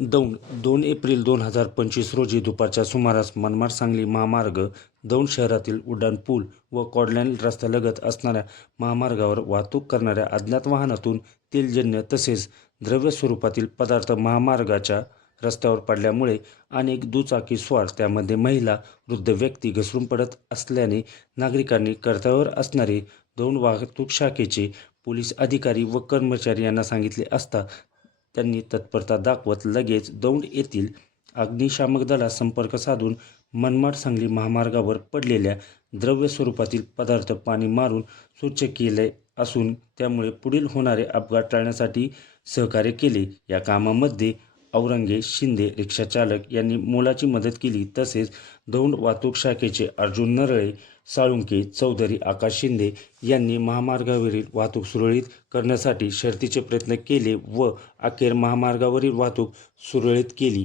दौंड दोन एप्रिल दोन हजार पंचवीस रोजी दुपारच्या सुमारास मनमाड सांगली महामार्ग दौंड शहरातील उड्डाणपूल व कॉडलाईन रस्त्यालगत असणाऱ्या महामार्गावर वाहतूक करणाऱ्या अज्ञात वाहनातून तेलजन्य तसेच द्रव्य स्वरूपातील पदार्थ महामार्गाच्या रस्त्यावर पडल्यामुळे अनेक दुचाकीस्वार त्यामध्ये महिला वृद्ध व्यक्ती घसरून पडत असल्याने नागरिकांनी कर्तव्यावर असणारे दौंड वाहतूक शाखेचे पोलीस अधिकारी व कर्मचारी यांना सांगितले असता त्यांनी तत्परता दाखवत लगेच दौंड येथील अग्निशामक दलास संपर्क साधून मनमाड सांगली महामार्गावर पडलेल्या द्रव्य स्वरूपातील पदार्थ पाणी मारून स्वच्छ केले असून त्यामुळे पुढील होणारे अपघात टाळण्यासाठी सहकार्य केले. या कामामध्ये औरंगे शिंदे रिक्षाचालक यांनी मोलाची मदत केली. तसेच दौंड वाहतूक शाखेचे अर्जुन नरळे साळुंके चौधरी आकाश शिंदे यांनी महामार्गावरील वाहतूक सुरळीत करण्यासाठी शर्तीचे प्रयत्न केले व अखेर महामार्गावरील वाहतूक सुरळीत केली.